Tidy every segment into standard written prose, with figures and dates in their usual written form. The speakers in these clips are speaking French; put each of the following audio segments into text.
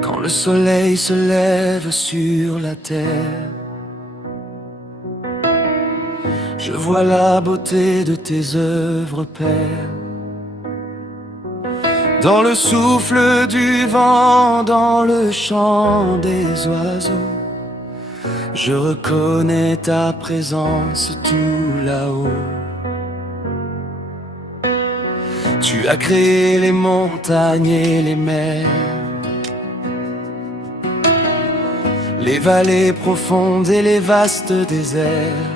quand le soleil se lève sur la terre. Je vois la beauté de tes œuvres, Père, dans le souffle du vent, dans le chant des oiseaux. Je reconnais ta présence tout là-haut. Tu as créé les montagnes et les mers, les vallées profondes et les vastes déserts.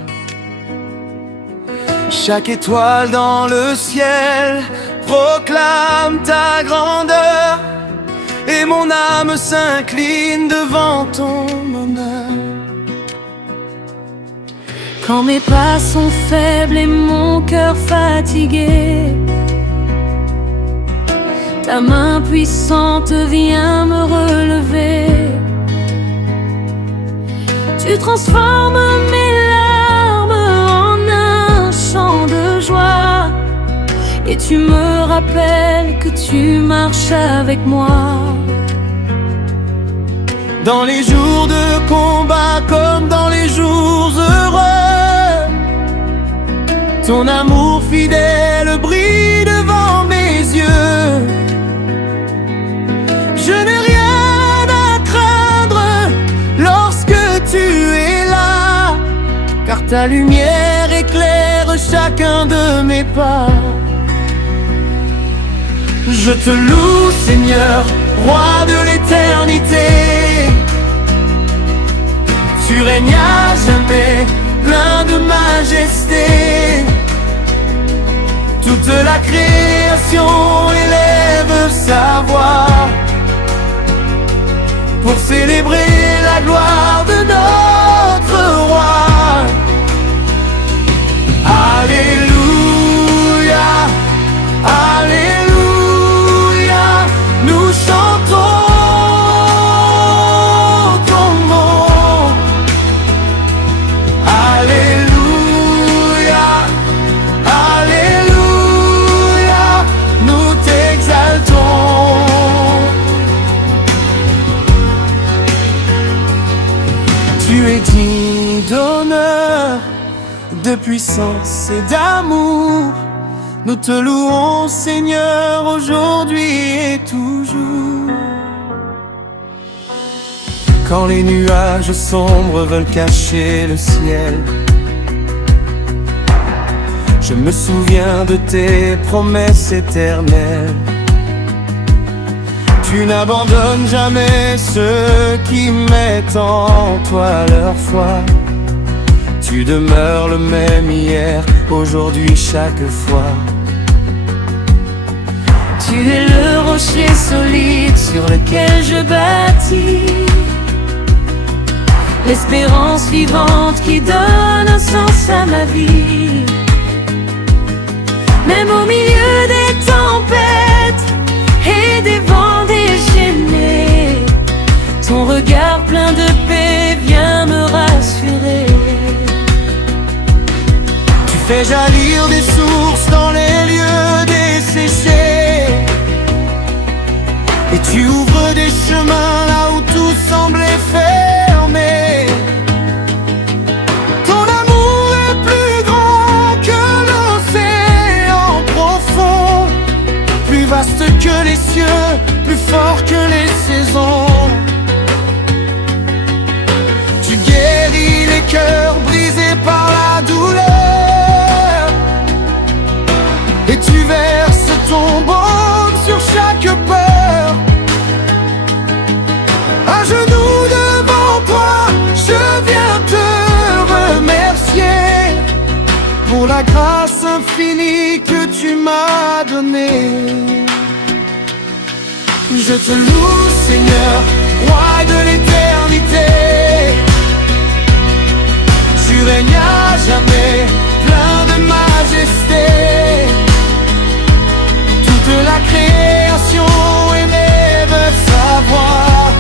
Chaque étoile dans le ciel proclame ta grandeur, et mon âme s'incline devant ton honneur. Quand mes pas sont faibles et mon cœur fatigué, ta main puissante vient me relever. Tu transformes mes larmes en un chant de joie, et tu me rappelles que tu marches avec moi. Dans les jours de combat comme dans les jours heureux, ton amour fidèle brille devant mes yeux. Je n'ai rien à craindre lorsque tu es là, car ta lumière éclaire chacun de mes pas. Je te loue, Seigneur, roi de l'éternité. Tu règnes à jamais, plein de majesté. Toute la création élève sa voix pour célébrer la gloire de notre roi. Alléluia, Alléluia, nous chantons ton nom. Alléluia, Alléluia, nous t'exaltons. Tu es digne d'honneur, de puissance et d'amour. Nous te louons, Seigneur, aujourd'hui et toujours. Quand les nuages sombres veulent cacher le ciel, je me souviens de tes promesses éternelles. Tu n'abandonnes jamais ceux qui mettent en toi leur foi. Tu demeures le même hier, aujourd'hui, chaque fois. Tu es le rocher solide sur lequel je bâtis, l'espérance vivante qui donne un sens à ma vie. Même au milieu des tempêtes et des vents déchaînés, ton regard plein de paix vient me rassurer. Tu fais jaillir des sources dans les lieux desséchés, et tu ouvres des chemins là où tout semblait fermé. Ton amour est plus grand que l'océan profond, plus vaste que les cieux, plus fort que les saisons. Tu guéris les cœurs brisés par la douleur, et tu verses ton baume sur chaque peur. À genoux devant toi, je viens te remercier pour la grâce infinie que tu m'as donnée. Je te loue, Seigneur, roi de l'éternité. Tu règnes à jamais, plein de majesté. Toute la création élève sa voix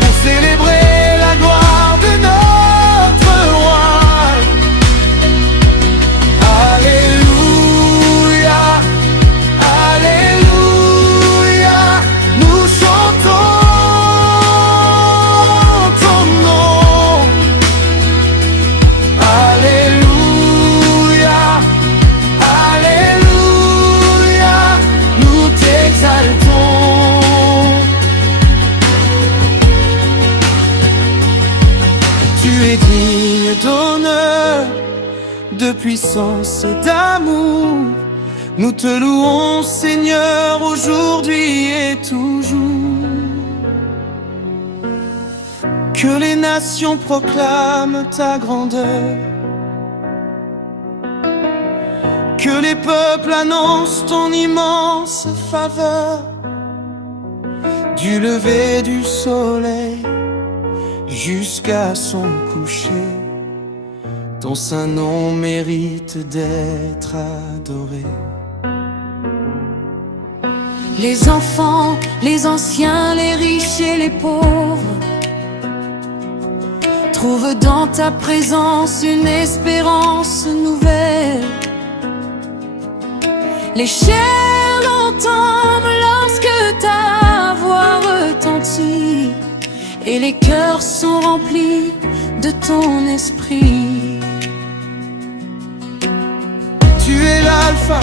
pour célébrer la gloire de notre roi. Alléluia, Alléluia, nous de puissance et d'amour. Nous te louons, Seigneur, aujourd'hui et toujours. Que les nations proclament ta grandeur, que les peuples annoncent ton immense faveur. Du lever du soleil jusqu'à son coucher, ton saint nom mérite d'être adoré. Les enfants, les anciens, les riches et les pauvres trouvent dans ta présence une espérance nouvelle. Les chairs l'entendent lorsque ta voix retentit, et les cœurs sont remplis de ton esprit. Tu es l'alpha,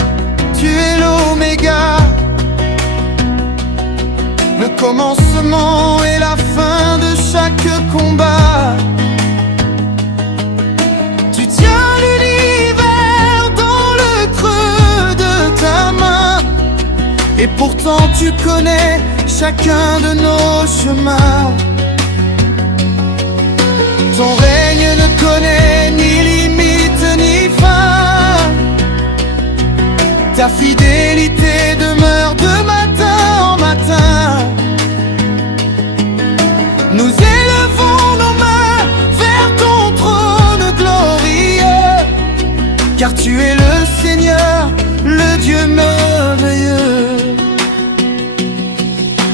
tu es l'oméga, le commencement et la fin de chaque combat. Tu tiens l'univers dans le creux de ta main, et pourtant tu connais chacun de nos chemins. Ton règne ne connaît ni limite ni fin, ta fidélité demeure de matin en matin. Nous élevons nos mains vers ton trône glorieux, car tu es le Seigneur, le Dieu merveilleux.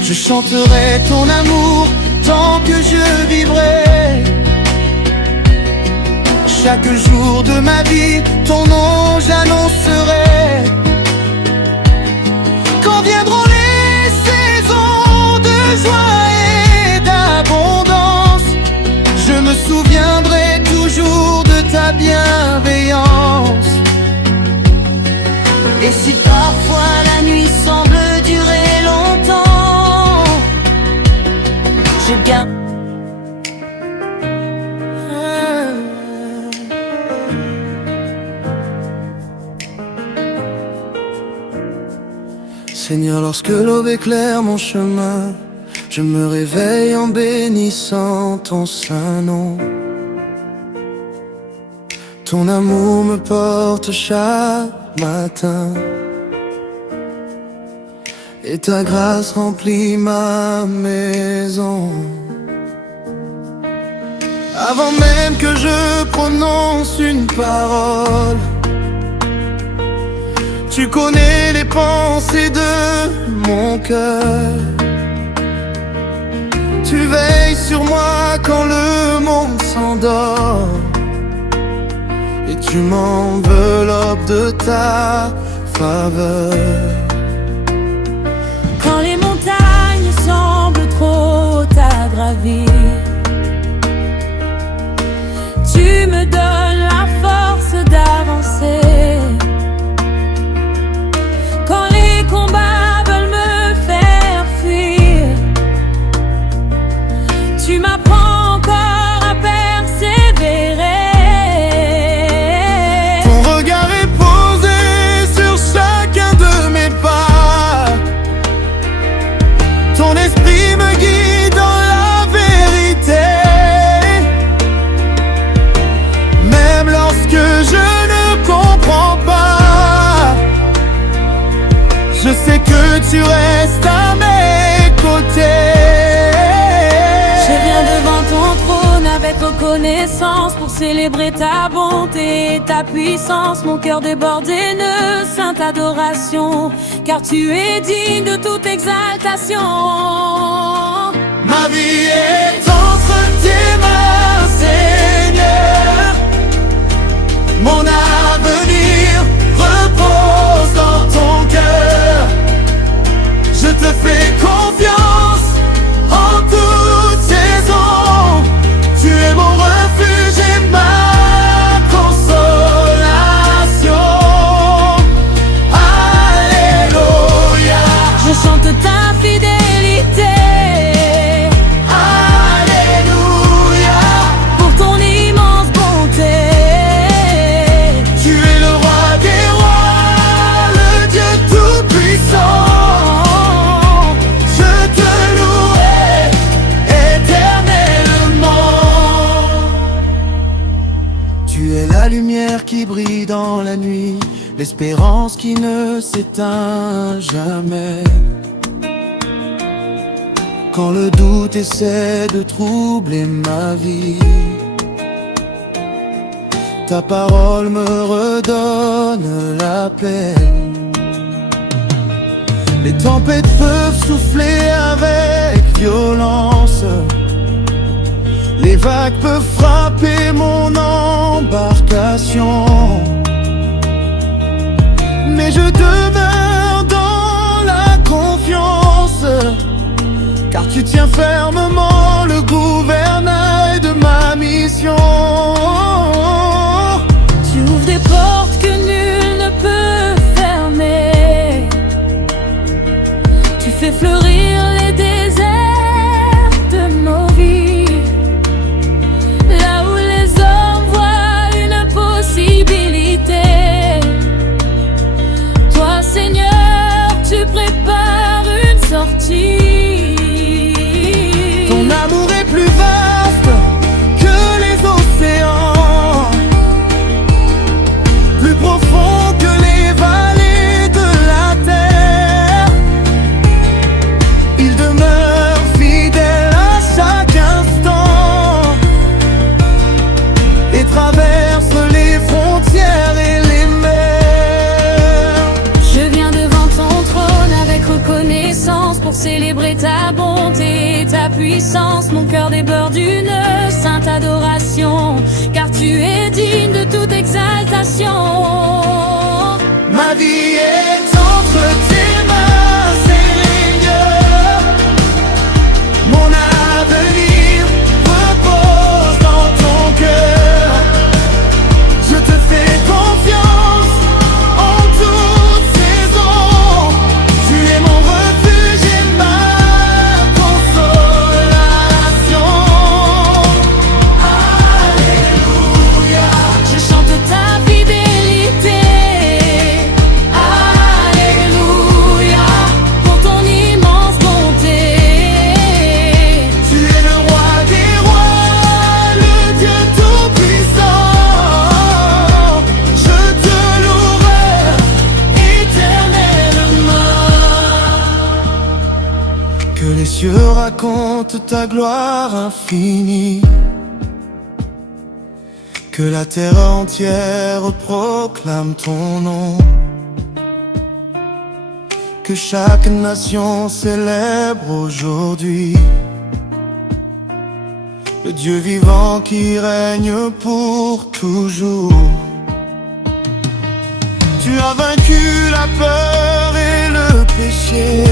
Je chanterai ton amour tant que je vivrai. Chaque jour de ma vie, ton nom j'annoncerai. Quand viendront les saisons de joie et d'abondance, je me souviendrai toujours de ta bienveillance. Et si parfois la nuit semble durer longtemps, je garde Seigneur, lorsque l'aube éclaire mon chemin, je me réveille en bénissant ton saint nom. Ton amour me porte chaque matin, et ta grâce remplit ma maison. Avant même que je prononce une parole, tu connais les pensées de mon cœur. Tu veilles sur moi quand le monde s'endort, et tu m'enveloppes de ta faveur. quand les montagnes semblent trop hautes à gravir, tu me donnes la force d'avancer. Quand les combats veulent me faire fuir, tu m'apprends encore à persévérer. Ton regard est posé sur chacun de mes pas, ton esprit me guide dans la vérité. Même lorsque je ne comprends pas, je sais que tu restes à mes côtés. Je viens devant ton trône avec reconnaissance pour célébrer ta bonté et ta puissance. Mon cœur déborde de sainte adoration, car tu es digne de toute exaltation. Ma vie est entre tes mains, Seigneur. Mon avenir repose dans ton cœur. Je te fais confiance en toute saison. Tu es mon refuge et ma consolation. Alléluia. Je chante ta fidélité. Alléluia. l'espérance qui ne s'éteint jamais. Quand le doute essaie de troubler ma vie, ta parole me redonne la paix. Les tempêtes peuvent souffler avec violence, les vagues peuvent frapper mon embarcation, mais je demeure dans la confiance, car tu tiens fermement le gouvernail de ma mission. Tu ouvres des portes que nul ne peut fermer. Tu fais fleurir les déserts de nos vies. Là où les hommes voient une possibilité, toi Seigneur, tu prépares une sortie. Ton amour est plus vaste que les océans, plus profond que les vallées de la terre. Il demeure fidèle à chaque instant et traverse les frontières et les mers. Je viens devant ton trône avec reconnaissance pour célébrer ta bonté et ta puissance. Mon cœur déborde d'une sainte adoration, car tu es digne de toute exaltation. Ma vie est entre tes mains, Seigneur. Mon avenir repose dans ton cœur. Je te fais confiance en toute saison. Tu es mon refuge et ma consolation. Alléluia. Je chante ta fidélité. Alléluia, pour ton immense bonté. Tu es le roi des rois, le Dieu tout-puissant. Je te louerai éternellement. Que les cieux racontent ta gloire infinie, que la terre entière proclame ton nom, que chaque nation célèbre aujourd'hui le Dieu vivant qui règne pour toujours. Tu as vaincu la peur et le péché.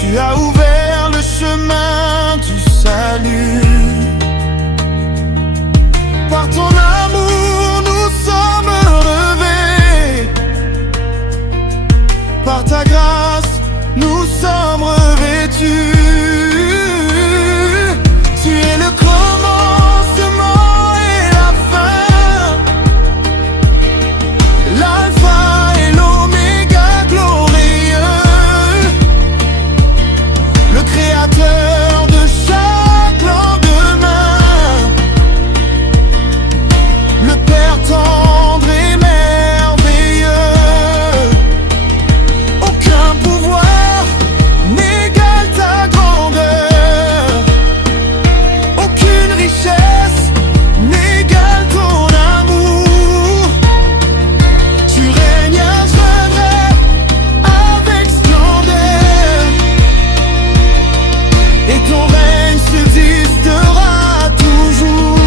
Tu as ouvert le chemin du salut. Par ton amour nous sommes relevés. Par ta grâce nous sommes revêtus. Tu es le commencement et la fin, l'alpha et l'oméga glorieux, le créateur de chaque lendemain, le Père tendre et merveilleux. Aucun pouvoir n'égale ta grandeur, aucune richesse n'égale ton amour. Tu règnes à vrai avec splendeur, et ton règne subsistera toujours.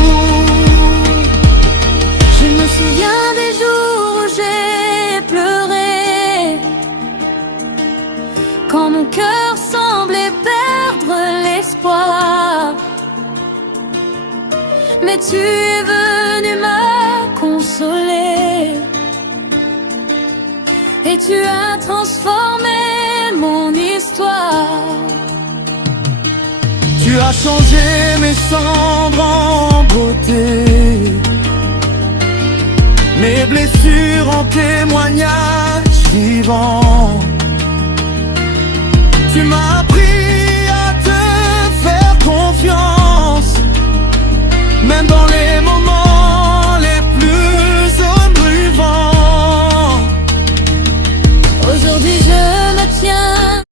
Je me souviens des jours où j'ai pleuré, quand mon cœur semblait perdre l'espoir. Mais tu es venu me consoler, et tu as transformé mon histoire. Tu as changé mes cendres en beauté, mes blessures en témoignage vivant. Tu m'as appris